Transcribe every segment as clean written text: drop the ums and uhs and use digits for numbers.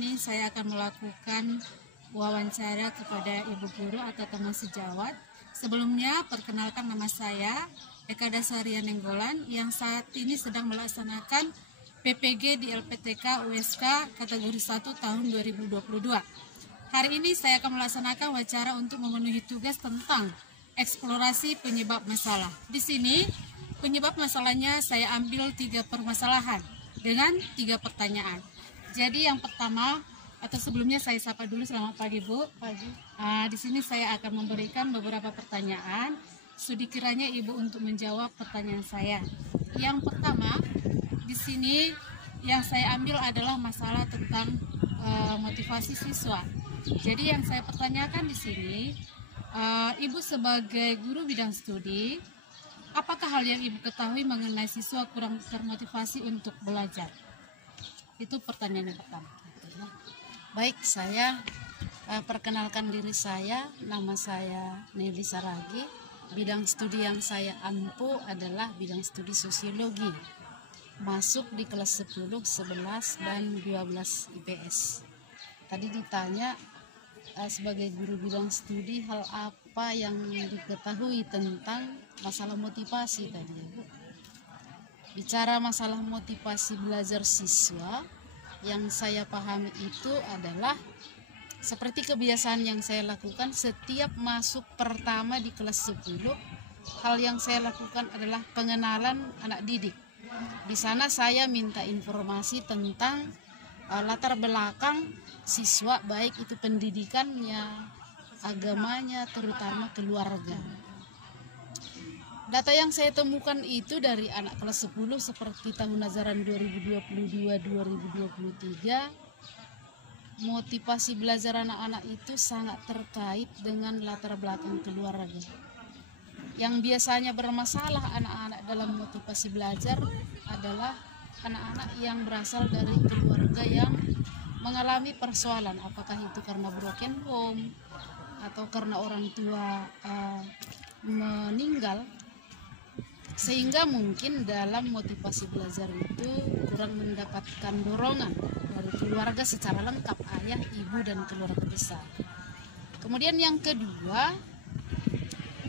ini saya akan melakukan wawancara kepada ibu guru atau teman sejawat. Sebelumnya, perkenalkan nama saya Eka Dasaria Nenggolan yang saat ini sedang melaksanakan PPG di LPTK USK kategori 1 tahun 2022. Hari ini saya akan melaksanakan wawancara untuk memenuhi tugas tentang eksplorasi penyebab masalah. Di sini, penyebab masalahnya saya ambil 3 permasalahan dengan 3 pertanyaan. Jadi yang pertama, atau sebelumnya saya sapa dulu, selamat pagi Bu. Pagi. Di sini saya akan memberikan beberapa pertanyaan. Sudi kiranya Ibu untuk menjawab pertanyaan saya. Yang pertama, di sini yang saya ambil adalah masalah tentang motivasi siswa. Jadi yang saya pertanyakan di sini, Ibu sebagai guru bidang studi, apakah hal yang Ibu ketahui mengenai siswa kurang termotivasi untuk belajar? Itu pertanyaan yang pertama. Baik, saya perkenalkan diri saya, nama saya Nelly Saragi. Bidang studi yang saya ampu adalah bidang studi sosiologi. Masuk di kelas 10, 11, dan 12 IPS. Tadi ditanya sebagai guru bidang studi hal apa yang diketahui tentang masalah motivasi tadi, Bu. Bicara masalah motivasi belajar siswa, yang saya pahami itu adalah seperti kebiasaan yang saya lakukan setiap masuk pertama di kelas 10. Hal yang saya lakukan adalah pengenalan anak didik. Di sana saya minta informasi tentang latar belakang siswa, baik itu pendidikannya, agamanya, terutama keluarga. Data yang saya temukan itu dari anak kelas 10 seperti tahun ajaran 2022-2023, motivasi belajar anak-anak itu sangat terkait dengan latar belakang keluarga. Yang biasanya bermasalah anak-anak dalam motivasi belajar adalah anak-anak yang berasal dari keluarga yang mengalami persoalan, apakah itu karena broken home atau karena orang tua meninggal, sehingga mungkin dalam motivasi belajar itu kurang mendapatkan dorongan dari keluarga secara lengkap, ayah, ibu, dan keluarga besar. Kemudian yang kedua,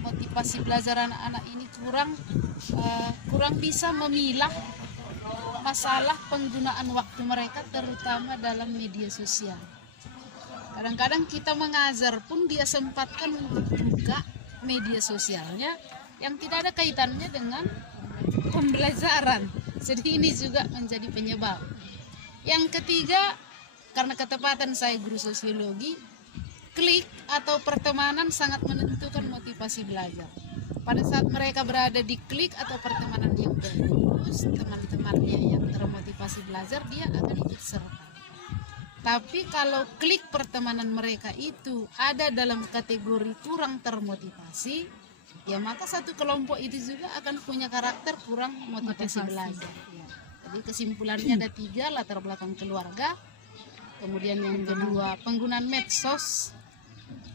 motivasi belajar anak-anak ini kurang bisa memilah masalah penggunaan waktu mereka, terutama dalam media sosial. Kadang-kadang kita mengajar pun dia sempatkan untuk buka media sosialnya yang tidak ada kaitannya dengan pembelajaran. Jadi ini juga menjadi penyebab. Yang ketiga, karena ketepatan saya guru sosiologi, klik atau pertemanan sangat menentukan motivasi belajar. Pada saat mereka berada di klik atau pertemanan yang bagus, teman-temannya yang termotivasi belajar, dia akan ikut serta. Tapi kalau klik pertemanan mereka itu ada dalam kategori kurang termotivasi, ya maka satu kelompok itu juga akan punya karakter kurang motivasi belajar. Ya. Jadi kesimpulannya ada 3, latar belakang keluarga, kemudian yang kedua penggunaan medsos,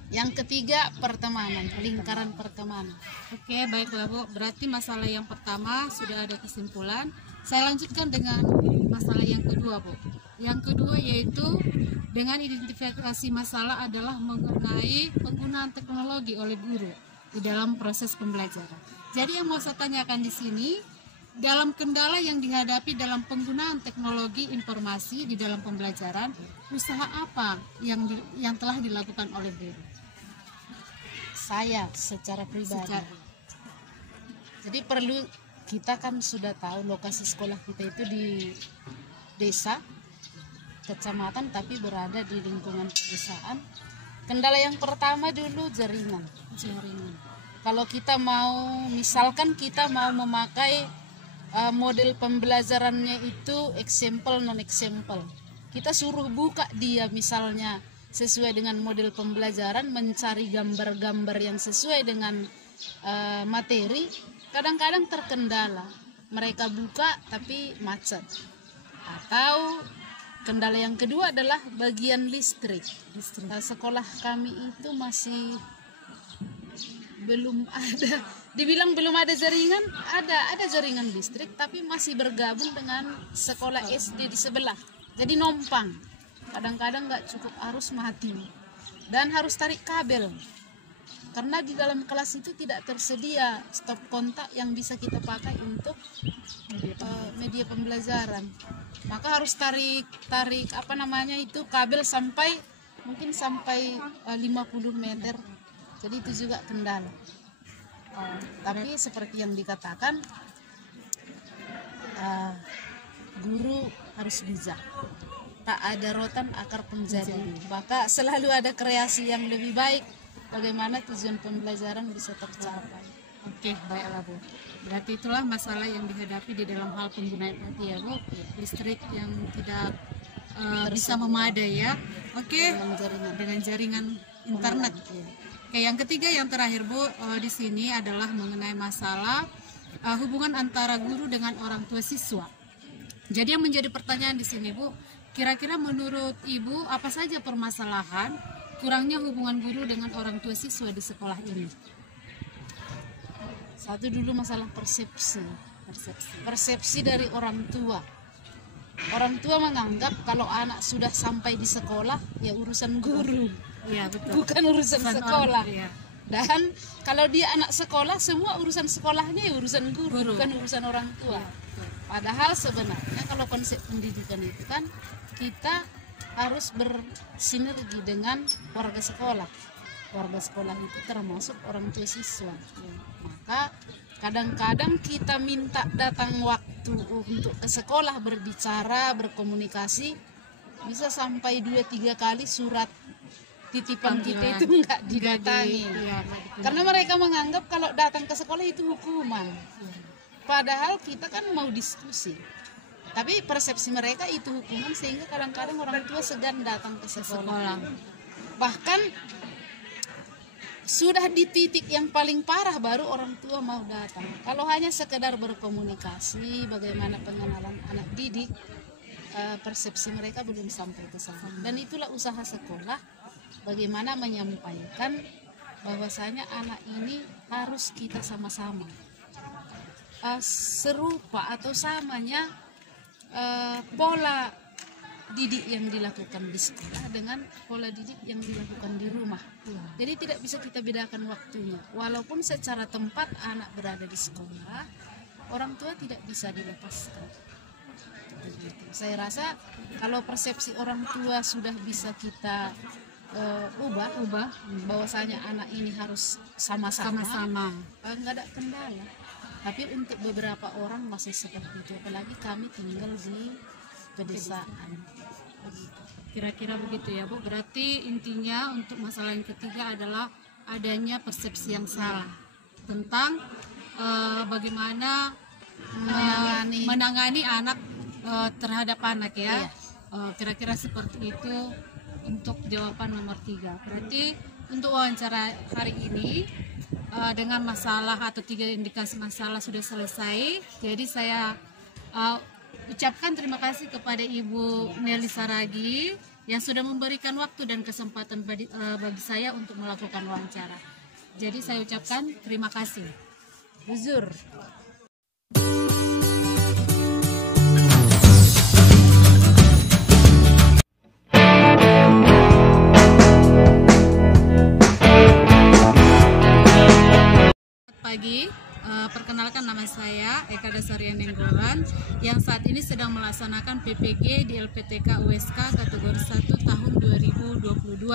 yang ketiga pertemanan, lingkaran pertemanan. Oke, baiklah Bu. Berarti masalah yang pertama sudah ada kesimpulan. Saya lanjutkan dengan masalah yang kedua, Bu. Yang kedua yaitu dengan identifikasi masalah adalah mengenai penggunaan teknologi oleh guru di dalam proses pembelajaran. Jadi yang mau saya tanyakan di sini, dalam kendala yang dihadapi dalam penggunaan teknologi informasi di dalam pembelajaran, usaha apa yang telah dilakukan oleh guru? Saya secara pribadi. Jadi perlu, kita kan sudah tahu lokasi sekolah kita itu di desa, kecamatan, tapi berada di lingkungan pedesaan. Kendala yang pertama dulu jaringan. Kalau kita mau, misalkan kita mau memakai model pembelajarannya itu example non example, kita suruh buka dia misalnya sesuai dengan model pembelajaran, mencari gambar-gambar yang sesuai dengan materi, kadang-kadang terkendala. Mereka buka tapi macet. Atau kendala yang kedua adalah bagian listrik. Sekolah kami itu masih belum ada, dibilang belum ada jaringan, ada jaringan listrik, tapi masih bergabung dengan sekolah SD di sebelah. Jadi numpang. kadang-kadang nggak cukup arus mati dan harus tarik kabel. Karena di dalam kelas itu tidak tersedia stop kontak yang bisa kita pakai untuk media pembelajaran. Maka harus tarik kabel mungkin sampai 50 meter. Jadi itu juga kendala. Tapi seperti yang dikatakan, guru harus bijak. Tak ada rotan akar pun jadi. Maka selalu ada kreasi yang lebih baik. Bagaimana tujuan pembelajaran bisa tercapai. Oke, baiklah Bu. Berarti itulah masalah yang dihadapi di dalam hal penggunaan IT ya Bu. Listrik yang tidak bisa memadai ya. Oke, dengan jaringan internet. Oke, yang ketiga yang terakhir Bu, di sini adalah mengenai masalah hubungan antara guru dengan orang tua siswa. Jadi yang menjadi pertanyaan di sini Bu, kira-kira menurut Ibu apa saja permasalahan kurangnya hubungan guru dengan orang tua siswa di sekolah ini? Satu dulu masalah persepsi dari orang tua. Orang tua menganggap kalau anak sudah sampai di sekolah ya urusan guru, ya, betul. Bukan urusan sekolah. Ya. Dan kalau dia anak sekolah, semua urusan sekolahnya ya urusan guru. Bukan urusan orang tua. Ya, padahal sebenarnya kalau konsep pendidikan itu kan kita harus bersinergi dengan warga sekolah. Warga sekolah itu termasuk orang tua siswa. Maka kadang-kadang kita minta datang waktu untuk ke sekolah berbicara, berkomunikasi, bisa sampai 2-3 kali surat titipan kita itu nggak didatangi. Karena mereka menganggap kalau datang ke sekolah itu hukuman. Padahal kita kan mau diskusi. Tapi persepsi mereka itu hukuman sehingga kadang-kadang orang tua segan datang ke sekolah. Bahkan sudah di titik yang paling parah baru orang tua mau datang. Kalau hanya sekedar berkomunikasi, bagaimana pengenalan anak didik, persepsi mereka belum sampai ke sana. Dan itulah usaha sekolah, bagaimana menyampaikan bahwasanya anak ini harus kita sama-sama. Serupa atau samanya pola didik yang dilakukan di sekolah dengan pola didik yang dilakukan di rumah. Jadi tidak bisa kita bedakan waktunya. Walaupun secara tempat anak berada di sekolah, orang tua tidak bisa dilepaskan. Saya rasa kalau persepsi orang tua sudah bisa kita ubah bahwasanya anak ini harus sama-sama, nggak ada kendala. Tapi untuk beberapa orang masih seperti itu, apalagi kami tinggal di pedesaan. Kira-kira begitu ya Bu. Berarti intinya untuk masalah yang ketiga adalah adanya persepsi yang salah tentang bagaimana menangani anak terhadap anak ya. Kira-kira seperti itu untuk jawaban nomor 3. Berarti untuk wawancara hari ini dengan masalah atau 3 indikasi masalah sudah selesai. Jadi saya ucapkan terima kasih kepada Ibu Nelly Saragi yang sudah memberikan waktu dan kesempatan bagi saya untuk melakukan wawancara. Jadi saya ucapkan terima kasih. Buzur. Pagi, perkenalkan nama saya Eka Dasarian Nenggolan yang saat ini sedang melaksanakan PPG di LPTK USK kategori 1 tahun 2022.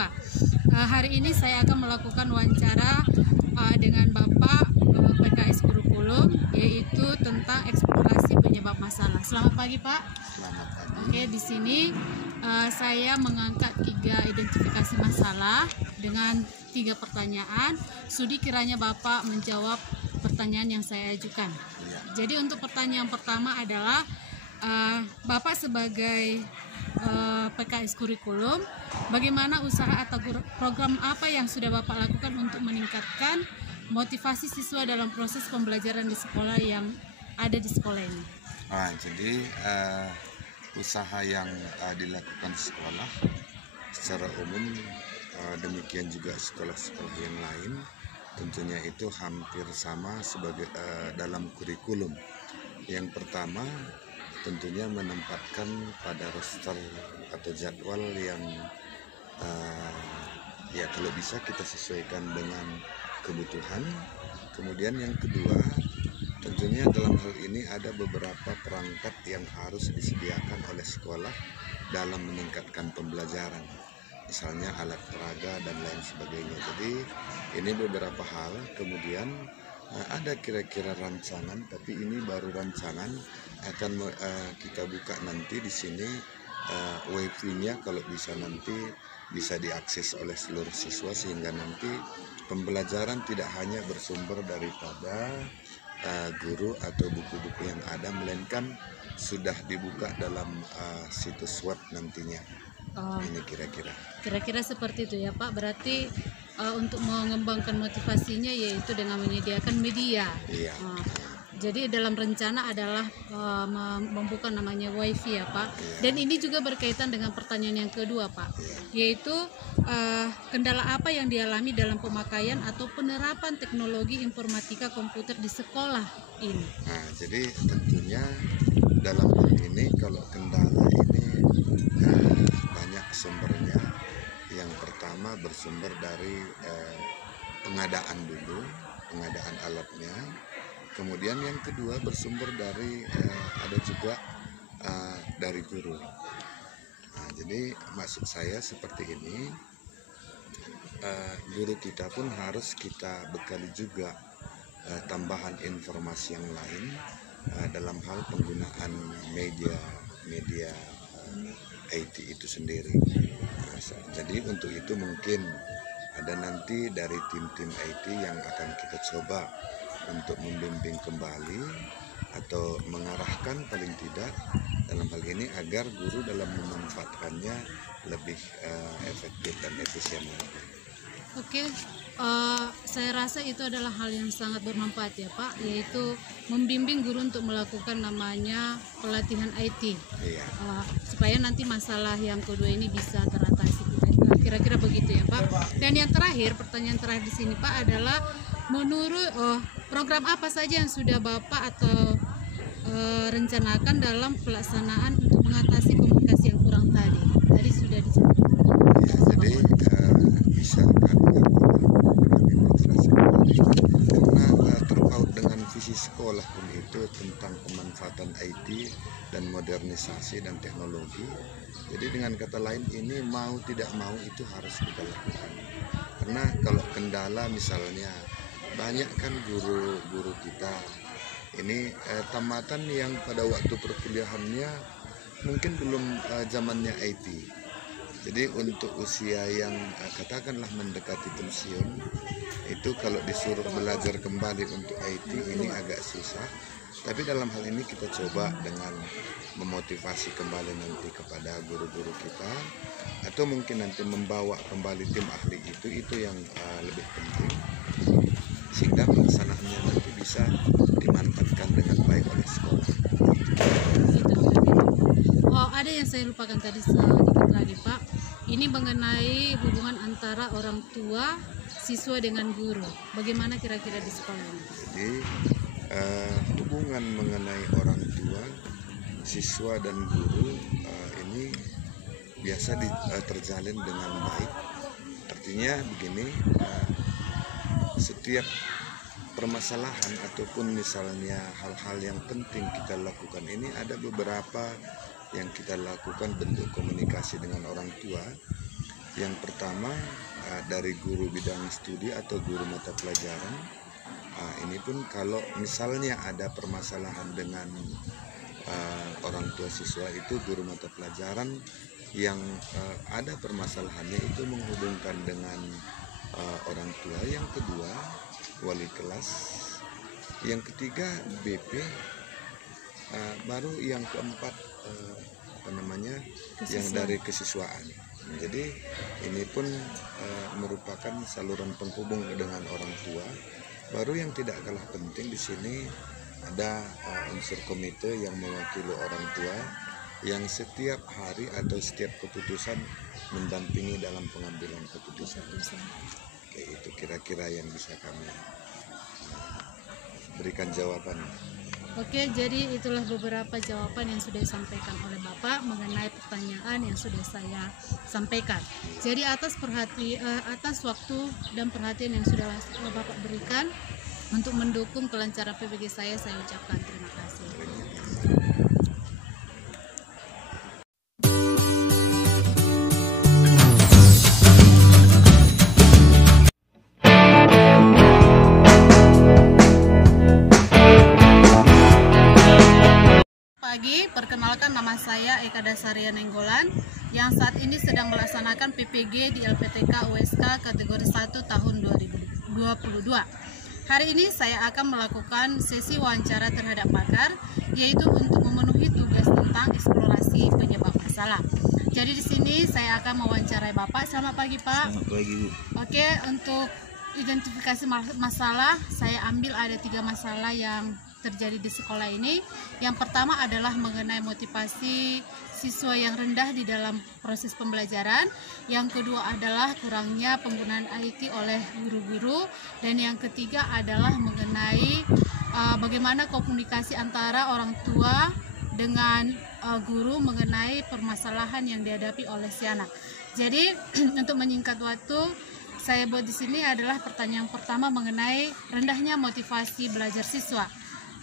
Hari ini saya akan melakukan wawancara dengan Bapak PKS Kurikulum, yaitu tentang eksplorasi penyebab masalah. Selamat pagi Pak. Selamat pagi. Oke, di sini saya mengangkat 3 identifikasi masalah dengan 3 pertanyaan. Sudi kiranya Bapak menjawab pertanyaan yang saya ajukan. Jadi untuk pertanyaan pertama adalah Bapak sebagai PKS Kurikulum, bagaimana usaha atau program apa yang sudah Bapak lakukan untuk meningkatkan motivasi siswa dalam proses pembelajaran di sekolah yang ada di sekolah ini? Jadi usaha yang dilakukan sekolah secara umum, demikian juga sekolah-sekolah yang lain, tentunya itu hampir sama sebagai dalam kurikulum. Yang pertama tentunya menempatkan pada roster atau jadwal yang ya kalau bisa kita sesuaikan dengan kebutuhan. Kemudian yang kedua, tentunya dalam hal ini ada beberapa perangkat yang harus disediakan oleh sekolah dalam meningkatkan pembelajaran, misalnya alat peraga dan lain sebagainya. Jadi ini beberapa hal. Kemudian ada kira-kira rancangan, tapi ini baru rancangan, akan kita buka nanti di sini wifi-nya kalau bisa nanti bisa diakses oleh seluruh siswa, sehingga nanti pembelajaran tidak hanya bersumber daripada guru atau buku-buku yang ada, melainkan sudah dibuka dalam situs web nantinya. Ini kira-kira seperti itu ya Pak. Berarti untuk mengembangkan motivasinya yaitu dengan menyediakan media. Iya. Jadi dalam rencana adalah membuka namanya wifi ya Pak. Iya. Dan ini juga berkaitan dengan pertanyaan yang kedua Pak, yaitu kendala apa yang dialami dalam pemakaian atau penerapan teknologi informatika komputer di sekolah ini. Nah, jadi tentunya dalam hal ini kalau kendala ini banyak sumbernya. Yang pertama bersumber dari pengadaan alatnya. Kemudian yang kedua bersumber dari ada juga dari guru. Nah, jadi maksud saya seperti ini, guru kita pun harus kita bekali juga tambahan informasi yang lain dalam hal penggunaan media IT itu sendiri. Nah, jadi untuk itu mungkin ada nanti dari tim-tim IT yang akan kita coba untuk membimbing kembali atau mengarahkan paling tidak dalam hal ini agar guru dalam memanfaatkannya lebih efektif dan efisien. Oke, saya rasa itu adalah hal yang sangat bermanfaat ya Pak, yaitu membimbing guru untuk melakukan namanya pelatihan IT. Iya. Supaya nanti masalah yang kedua ini bisa teratasi. Kira-kira begitu ya Pak. Dan yang terakhir, pertanyaan terakhir di sini Pak adalah menurut program apa saja yang sudah Bapak atau rencanakan dalam pelaksanaan untuk mengatasi komunikasi yang kurang tadi? Tadi sudah disebut. Ya, jadi bisa kami karena terpaut dengan visi sekolah pun itu tentang pemanfaatan IT dan modernisasi dan teknologi. Jadi dengan kata lain ini mau tidak mau itu harus kita lakukan. Karena kalau kendala misalnya banyak kan guru-guru kita ini tamatan yang pada waktu perkuliahannya mungkin belum zamannya IT. Jadi untuk usia yang katakanlah mendekati pensiun itu kalau disuruh belajar kembali untuk IT ini agak susah. Tapi dalam hal ini kita coba dengan memotivasi kembali nanti kepada guru-guru kita, atau mungkin nanti membawa kembali tim ahli itu yang lebih penting, sehingga pelaksanaannya nanti bisa dimanfaatkan dengan baik oleh sekolah. Oh, ada yang saya lupakan tadi sedikit lagi Pak. Ini mengenai hubungan antara orang tua, siswa dengan guru. Bagaimana kira-kira di sekolah ini? Jadi hubungan mengenai orang tua, siswa dan guru ini biasa terjalin dengan baik. Artinya begini, setiap permasalahan ataupun misalnya hal-hal yang penting kita lakukan ini ada beberapa yang kita lakukan bentuk komunikasi dengan orang tua. Yang pertama dari guru bidang studi atau guru mata pelajaran. Ini pun kalau misalnya ada permasalahan dengan orang tua siswa, itu guru mata pelajaran yang ada permasalahannya itu menghubungkan dengan orang tua. Yang kedua wali kelas, yang ketiga BP, baru yang keempat yang dari kesiswaan. Jadi ini pun merupakan saluran penghubung dengan orang tua. Baru yang tidak kalah penting di sini ada unsur komite yang mewakili orang tua yang setiap hari atau setiap keputusan mendampingi dalam pengambilan keputusan. Oke, itu kira-kira yang bisa kami berikan jawaban. Oke, jadi itulah beberapa jawaban yang sudah disampaikan oleh Bapak mengenai pertanyaan yang sudah saya sampaikan. Jadi atas waktu dan perhatian yang sudah Bapak berikan untuk mendukung kelancaran PBG saya ucapkan terima kasih. Pagi, perkenalkan nama saya Eka Dasaria Nenggolan yang saat ini sedang melaksanakan PPG di LPTK USK kategori 1 tahun 2022. Hari ini saya akan melakukan sesi wawancara terhadap pakar, yaitu untuk memenuhi tugas tentang eksplorasi penyebab masalah. Jadi di sini saya akan mewawancarai Bapak. Selamat pagi, Pak. Selamat pagi, Bu. Oke, untuk identifikasi masalah, saya ambil ada 3 masalah yang terjadi di sekolah ini. Yang pertama adalah mengenai motivasi siswa yang rendah di dalam proses pembelajaran. Yang kedua adalah kurangnya penggunaan IT oleh guru-guru. Dan yang ketiga adalah mengenai bagaimana komunikasi antara orang tua dengan guru mengenai permasalahan yang dihadapi oleh si anak. Jadi untuk menyingkat waktu, saya buat di sini adalah pertanyaan pertama mengenai rendahnya motivasi belajar siswa.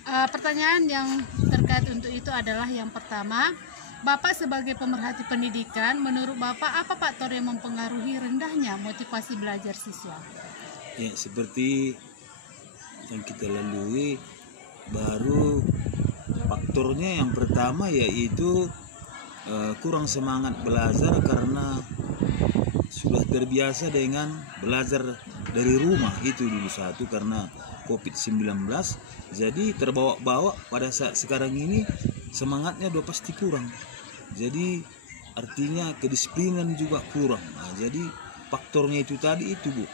Pertanyaan yang terkait untuk itu adalah yang pertama, Bapak sebagai pemerhati pendidikan, menurut Bapak apa faktor yang mempengaruhi rendahnya motivasi belajar siswa? Ya, seperti yang kita lalui, baru faktornya yang pertama yaitu kurang semangat belajar karena sudah terbiasa dengan belajar dari rumah. Itu dulu satu, karena COVID-19, jadi terbawa-bawa pada saat sekarang ini semangatnya udah pasti kurang. Jadi artinya kedisiplinan juga kurang. Nah, jadi faktornya itu tadi itu, Bu.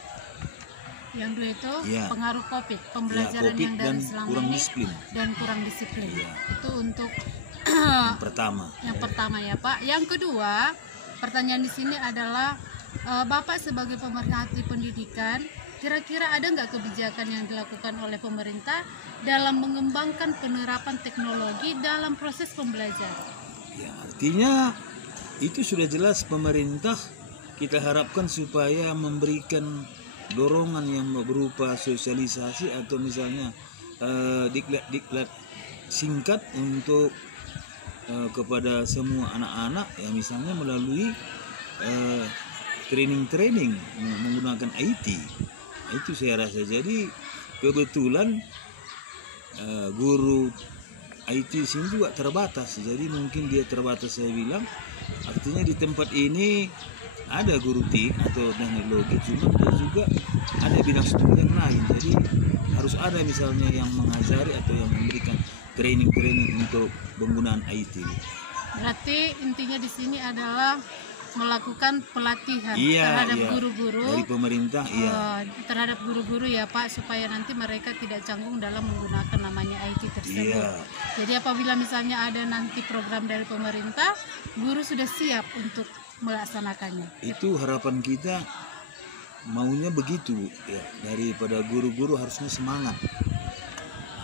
Yang dua itu Ya. pengaruh COVID, pembelajaran COVID yang dari dan selama kurang ini disiplin. dan kurang disiplin. Ya. Itu untuk Yang pertama. yang pertama ya, Pak. Yang kedua, pertanyaan di sini adalah Bapak sebagai pemerhati pendidikan, kira-kira ada nggak kebijakan yang dilakukan oleh pemerintah dalam mengembangkan penerapan teknologi dalam proses pembelajaran? Ya, artinya itu sudah jelas pemerintah kita harapkan supaya memberikan dorongan yang berupa sosialisasi atau misalnya diklat-diklat singkat untuk kepada semua anak-anak, ya misalnya melalui training-training menggunakan IT. Itu saya rasa. Jadi kebetulan guru IT sini juga terbatas, jadi mungkin dia terbatas, saya bilang. Artinya di tempat ini ada guru TIK atau teknologi, cuma dia juga ada bidang studi yang lain. Jadi harus ada misalnya yang mengajari atau yang memberikan training-training untuk penggunaan IT. Berarti intinya di sini adalah melakukan pelatihan Iya, terhadap iya. guru-guru, Dari pemerintah, iya. terhadap guru-guru ya Pak, supaya nanti mereka tidak canggung dalam menggunakan namanya IT tersebut. Iya. Jadi apabila misalnya ada nanti program dari pemerintah, guru sudah siap untuk melaksanakannya. Itu harapan kita, maunya begitu, ya. Daripada guru-guru harusnya semangat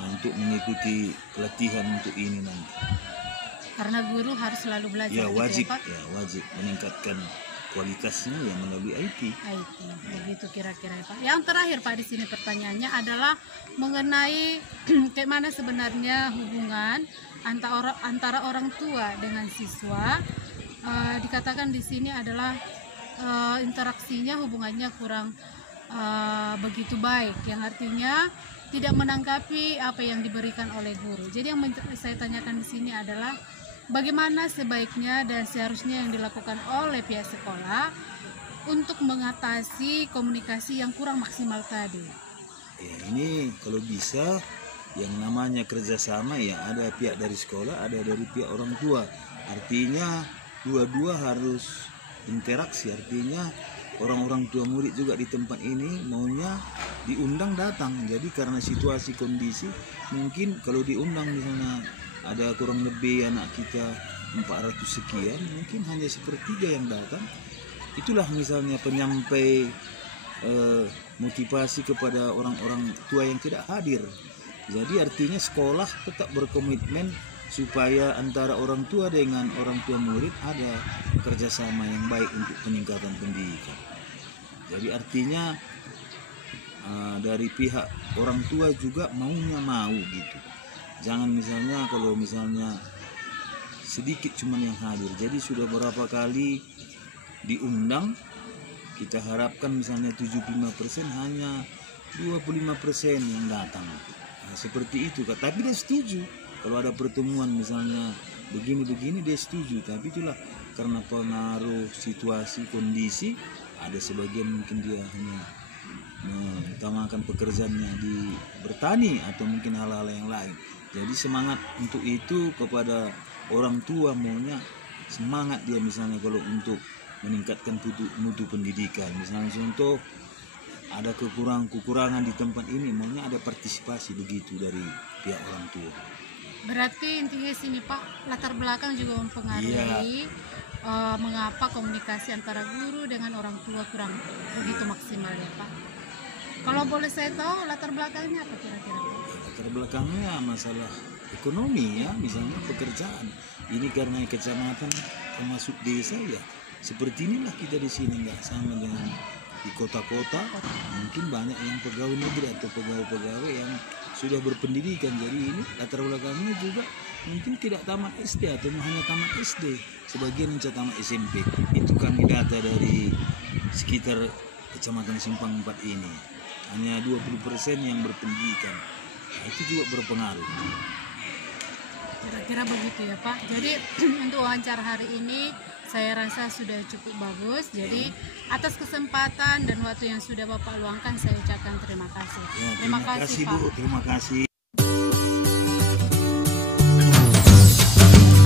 untuk mengikuti pelatihan untuk ini nanti. Karena guru harus selalu belajar, Ya, gitu wajib, ya Pak. ya wajib meningkatkan kualitasnya ya melalui IT. IT, begitu kira-kira ya Pak. Yang terakhir Pak di sini pertanyaannya adalah mengenai kayak mana sebenarnya hubungan antara orang tua dengan siswa. Dikatakan di sini adalah interaksinya, hubungannya kurang begitu baik, yang artinya tidak menanggapi apa yang diberikan oleh guru. Jadi yang saya tanyakan di sini adalah bagaimana sebaiknya dan seharusnya yang dilakukan oleh pihak sekolah untuk mengatasi komunikasi yang kurang maksimal tadi. Ya, ini kalau bisa yang namanya kerjasama, ya ada pihak dari sekolah, ada dari pihak orang tua. Artinya dua-dua harus interaksi. Artinya orang-orang tua murid juga di tempat ini maunya diundang datang. Jadi karena situasi kondisi, mungkin kalau diundang misalnya ada kurang lebih anak kita 400 sekian, mungkin hanya sepertiga yang datang. Itulah misalnya penyampai motivasi kepada orang-orang tua yang tidak hadir. Jadi artinya sekolah tetap berkomitmen supaya antara orang tua dengan orang tua murid ada kerjasama yang baik untuk peningkatan pendidikan. Jadi artinya dari pihak orang tua juga maunya mau gitu. Jangan misalnya kalau misalnya sedikit cuman yang hadir. Jadi sudah berapa kali diundang, kita harapkan misalnya 75% hanya 25% yang datang. Nah, seperti itu, tapi dia setuju. Kalau ada pertemuan misalnya begini-begini dia setuju, tapi itulah karena pengaruh situasi kondisi, ada sebagian mungkin dia hanya mengutamakan pekerjaannya di bertani atau mungkin hal-hal yang lain. Jadi semangat untuk itu kepada orang tua, maunya semangat dia misalnya kalau untuk meningkatkan mutu pendidikan. Misalnya contoh ada kekurangan di tempat ini, maunya ada partisipasi begitu dari pihak orang tua. Berarti intinya sini Pak, latar belakang juga mempengaruhi mengapa komunikasi antara guru dengan orang tua kurang begitu maksimal ya Pak. Kalau boleh saya tahu latar belakangnya apa kira-kira? Latar belakangnya masalah ekonomi ya, misalnya pekerjaan. Ini karena kecamatan termasuk desa ya. Seperti inilah kita di sini, nggak sama dengan di kota-kota. Mungkin banyak yang pegawai negeri atau pegawai-pegawai yang sudah berpendidikan. Jadi ini latar belakangnya juga mungkin tidak tamat SD atau hanya tamat SD. Sebagian yang tamat SMP. Itu kami data dari sekitar kecamatan Simpang 4 ini. Hanya 20% yang berpendidikan. Nah, itu juga berpengaruh. Kira-kira begitu ya Pak. Jadi untuk wawancara hari ini saya rasa sudah cukup bagus. Jadi atas kesempatan dan waktu yang sudah Bapak luangkan, saya ucapkan terima kasih. Ya, terima kasih Pak. Bu, terima kasih.